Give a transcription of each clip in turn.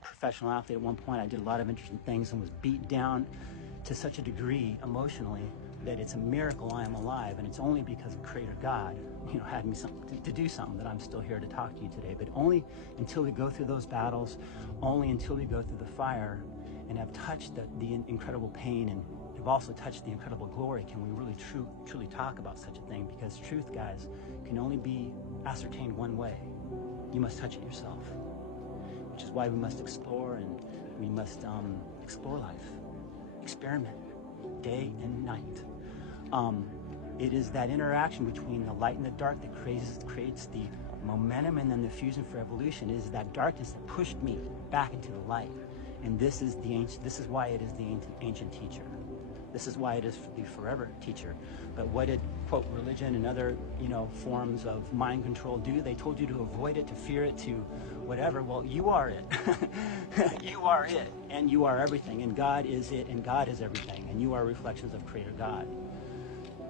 professional athlete at one point. I did a lot of interesting things and was beat down to such a degree emotionally that it's a miracle I am alive, and it's only because of Creator God, had me to do something that I'm still here to talk to you today. But only until we go through those battles, only until we go through the fire and have touched the incredible pain and have also touched the incredible glory, can we really truly talk about such a thing. Because truth, guys, can only be ascertained one way. You must touch it yourself, which is why we must explore, and we must explore life, experiment day and night. It is that interaction between the light and the dark that creates the momentum and then the fusion for evolution. It is that darkness that pushed me back into the light. And this is why it is the ancient teacher. This is why it is the forever teacher. But what did, quote, religion and other, forms of mind control do? They told you to avoid it, to fear it, to whatever. Well, you are it. You are it, and you are everything. And God is it, and God is everything. And you are reflections of Creator God.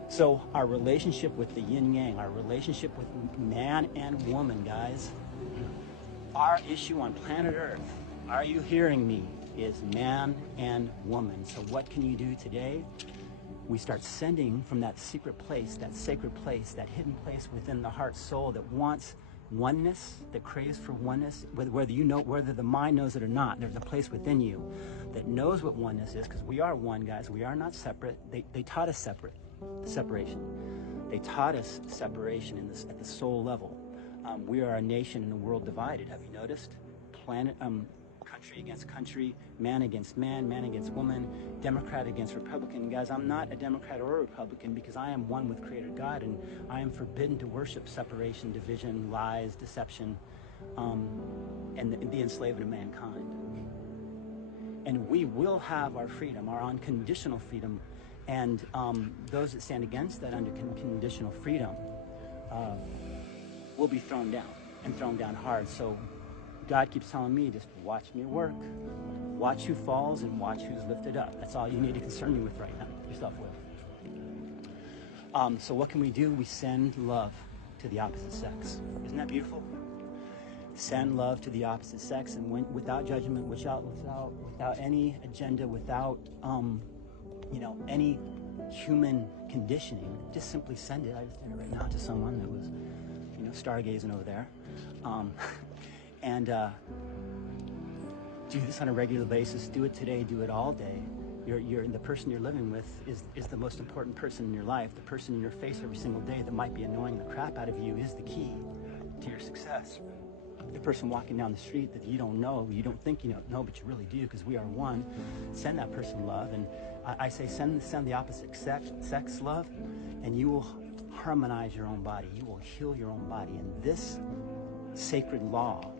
So our relationship with the yin-yang, our relationship with man and woman, guys, our issue on planet Earth, are you hearing me, is man and woman. So what can you do today? We start sending from that secret place, that sacred place, that hidden place within the heart soul that wants oneness, that craves for oneness, whether the mind knows it or not. There's a place within you that knows what oneness is, because we are one, guys. We are not separate. They taught us separation. They taught us separation at the soul level. We are a nation in a world divided. Have you noticed? Country against country, man against man, man against woman, Democrat against Republican. Guys, I'm not a Democrat or a Republican, because I am one with Creator God, and I am forbidden to worship separation, division, lies, deception, and the enslavement of mankind. And we will have our freedom, our unconditional freedom, and those that stand against that unconditional freedom will be thrown down, and thrown down hard. So God keeps telling me, just watch me work. Watch who falls and watch who's lifted up. That's all you need to concern me with right now, yourself with. So what can we do? We send love to the opposite sex. Isn't that beautiful? Send love to the opposite sex, and without judgment, without any agenda, without any human conditioning. Just simply send it. I just did it right now to someone that was, stargazing over there. And do this on a regular basis. Do it today. Do it all day. The person you're living with is the most important person in your life. The person in your face every single day that might be annoying the crap out of you is the key to your success. The person walking down the street that you don't know, you don't think you know, but you really do, because we are one. Send that person love. And I say send the opposite sex love, and you will harmonize your own body. You will heal your own body. And this sacred law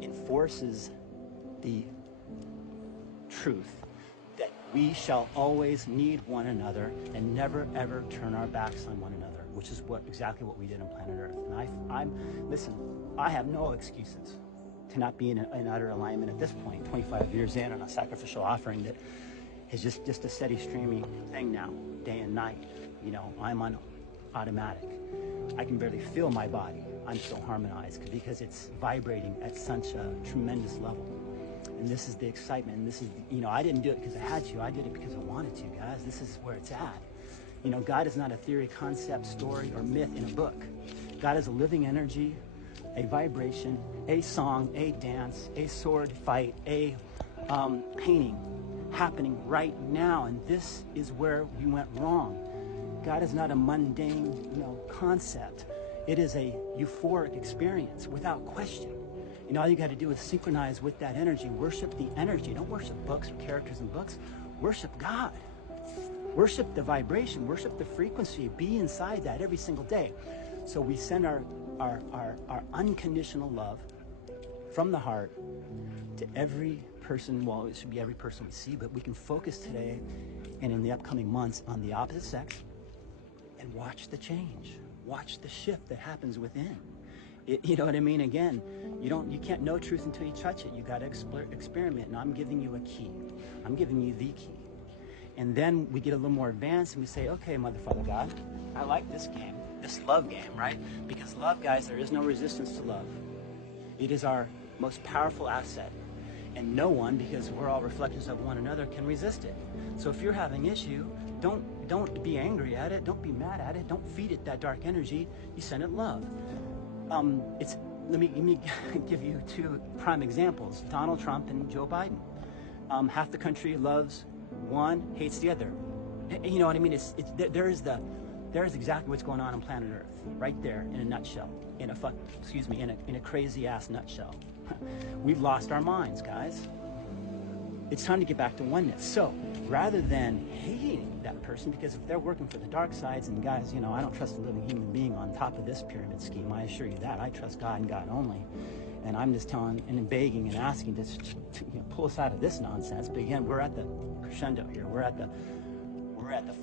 enforces the truth that we shall always need one another and never ever turn our backs on one another, which is exactly what we did on planet Earth. And listen, I have no excuses to not be in utter alignment at this point, 25 years in, on a sacrificial offering that is just a steady streaming thing now, day and night. I'm on automatic. I can barely feel my body. I'm so harmonized because it's vibrating at such a tremendous level. And this is the excitement. And this is, I didn't do it because I had to. I did it because I wanted to, guys. This is where it's at. God is not a theory, concept, story, or myth in a book. God is a living energy, a vibration, a song, a dance, a sword fight, a painting happening right now. And this is where we went wrong. God is not a mundane, concept. It is a euphoric experience without question. All you got to do is synchronize with that energy. Worship the energy. Don't worship books or characters in books. Worship God. Worship the vibration. Worship the frequency. Be inside that every single day. So we send our unconditional love from the heart to every person. Well, it should be every person we see, but we can focus today and in the upcoming months on the opposite sex and watch the change. Watch the shift that happens within. You know what I mean? Again, you can't know truth until you touch it. You got to experiment. And I'm giving you a key. I'm giving you the key. And then we get a little more advanced and we say, okay, Mother, Father, God, I like this game, this love game, right? Because love, guys, there is no resistance to love. It is our most powerful asset. And no one, because we're all reflections of one another, can resist it. So if you're having issue, don't be angry at it, don't be mad at it, don't feed it that dark energy, you send it love. Let me give you two prime examples, Donald Trump and Joe Biden. Half the country loves one, hates the other. You know what I mean? There is exactly what's going on planet Earth, right there in a nutshell, in a crazy ass nutshell. We've lost our minds, guys. It's time to get back to oneness. So rather than hating that person, because if they're working for the dark sides, and guys, you know, I don't trust a living human being on top of this pyramid scheme. I assure you that. I trust God and God only. And I'm just telling and begging and asking to pull us out of this nonsense. But again, we're at the crescendo here. We're at the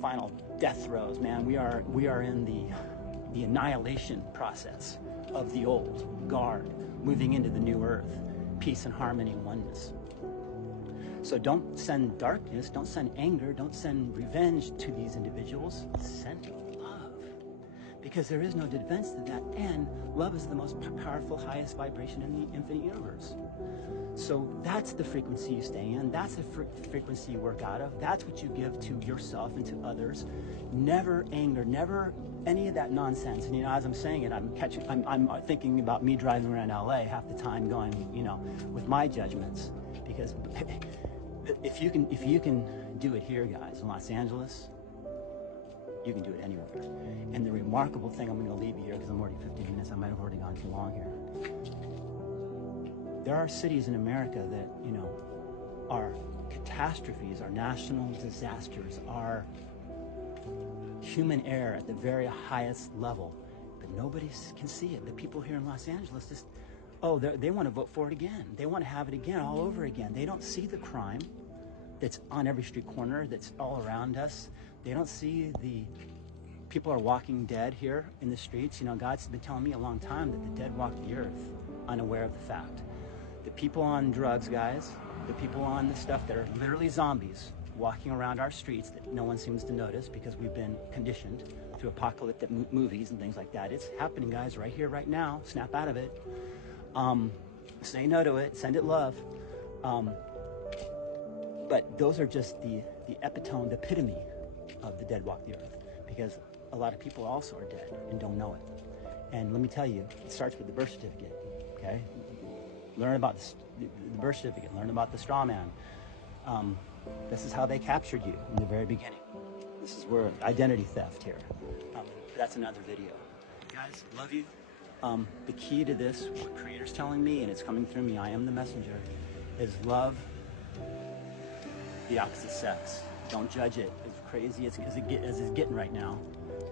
final death throes, man. We are in the annihilation process of the old guard, moving into the new earth, peace and harmony and oneness. So don't send darkness, don't send anger, don't send revenge to these individuals. Send love. Because there is no defense to that, and love is the most powerful, highest vibration in the infinite universe. So that's the frequency you stay in. That's the frequency you work out of. That's what you give to yourself and to others. Never anger, never any of that nonsense. And you know, as I'm saying it, I'm thinking about me driving around LA half the time going, you know, with my judgments. Because if you can do it here, guys, in Los Angeles, you can do it anywhere. And the remarkable thing, I'm going to leave you here because I'm already 15 minutes. I might have already gone too long here. There are cities in America that, you know, are catastrophes, are national disasters, are human error at the very highest level, but nobody can see it. The people here in Los Angeles just, they want to vote for it again. They want to have it again, all over again. They don't see the crime that's on every street corner, that's all around us. They don't see the people are walking dead here in the streets. You know, God's been telling me a long time that the dead walk the earth, unaware of the fact. The people on drugs, guys, the people on the stuff that are literally zombies walking around our streets that no one seems to notice because we've been conditioned through apocalyptic movies and things like that. It's happening, guys, right here, right now. Snap out of it. Say no to it. Send it love. But those are just the epitome of the dead walk the earth, because a lot of people also are dead and don't know it. And let me tell you, it starts with the birth certificate, okay? Learn about the birth certificate, learn about the straw man. This is how they captured you in the very beginning. This is where identity theft here. That's another video. Guys, love you. The key to this, what Creator's telling me, and it's coming through me, I am the messenger, is love the opposite sex. Don't judge it. As crazy as it's getting right now,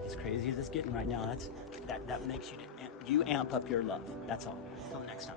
as crazy as it's getting right now, that makes you amp up your love. That's all. Until next time.